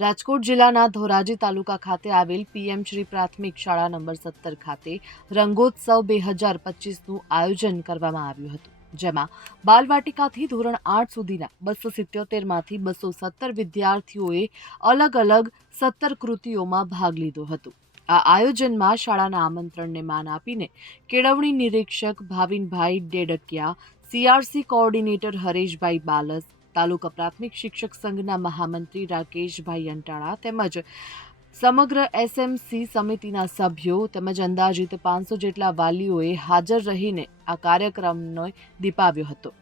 રાજકોટ જિલ્લાના ધોરાજી તાલુકા ખાતે આવેલ પીએમ શ્રી પ્રાથમિક શાળા નંબર સત્તર ખાતે રંગોત્સવ બે હજાર પચીસનું આયોજન કરવામાં આવ્યું હતું, જેમાં બાલવાટિકાથી ધોરણ આઠ સુધીના બસો સિત્યોતેરમાંથી બસો સત્તર વિદ્યાર્થીઓએ અલગ અલગ સત્તર કૃતિઓમાં ભાગ લીધો હતો. આ આયોજનમાં શાળાના આમંત્રણને માન આપીને કેળવણી નિરીક્ષક ભાવિનભાઈ ડેડકિયા, સીઆરસી કોઓર્ડિનેટર હરેશભાઈ બાલસ તાલુકા પ્રાથમિક શિક્ષક સંઘના મહામંત્રી રાકેશભાઈ અંટાળા તેમજ સમગ્ર એસએમસી સમિતિના સભ્યો તેમજ અંદાજિત પાંચસો જેટલા વાલીઓએ હાજર રહીને આ કાર્યક્રમનો દીપાવ્યો હતો.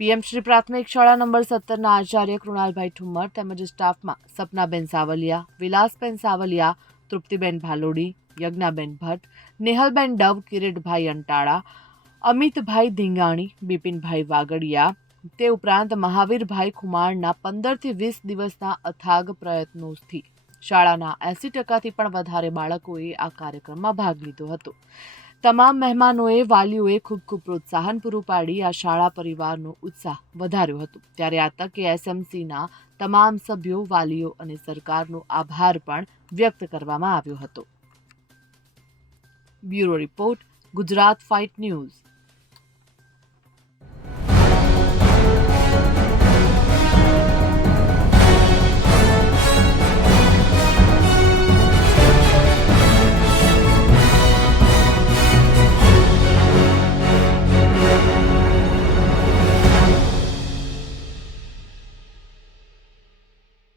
પીએમ શ્રી પ્રાથમિક શાળા નંબર સત્તરના આચાર્ય કૃણાલભાઈ ઠુમ્મર તેમજ સ્ટાફમાં સપનાબેન સાવલિયા, વિલાસબેન સાવલિયા, તૃપ્તિબેન ભાલોડી, યજ્ઞાબેન ભટ્ટ, નેહલબેન ડવ, કિરીટભાઈ અંટાળા અમિતભાઈ ધીંગાણી, બિપિનભાઈ વાગડિયા તે ઉપરાંત મહાવીરભાઈ ખુમાણના પંદરથી વીસ દિવસના અથાગ પ્રયત્નોથી. શાળાના એંસી ટકાથી પણ વધારે બાળકોએ આ કાર્યક્રમમાં ભાગ લીધો હતો. તમામ મહેમાનોએ, વાલીઓએ ખૂબ ખૂબ પ્રોત્સાહન પૂરું પાડી, આ શાળા પરિવારનો ઉત્સાહ વધાર્યો હતો. ત્યારે આ તકે એસએમસીના તમામ સભ્યો, વાલીઓ અને સરકારનો આભાર પણ વ્યક્ત કરવામાં આવ્યો હતો. Bureau report, Gujarat fight news.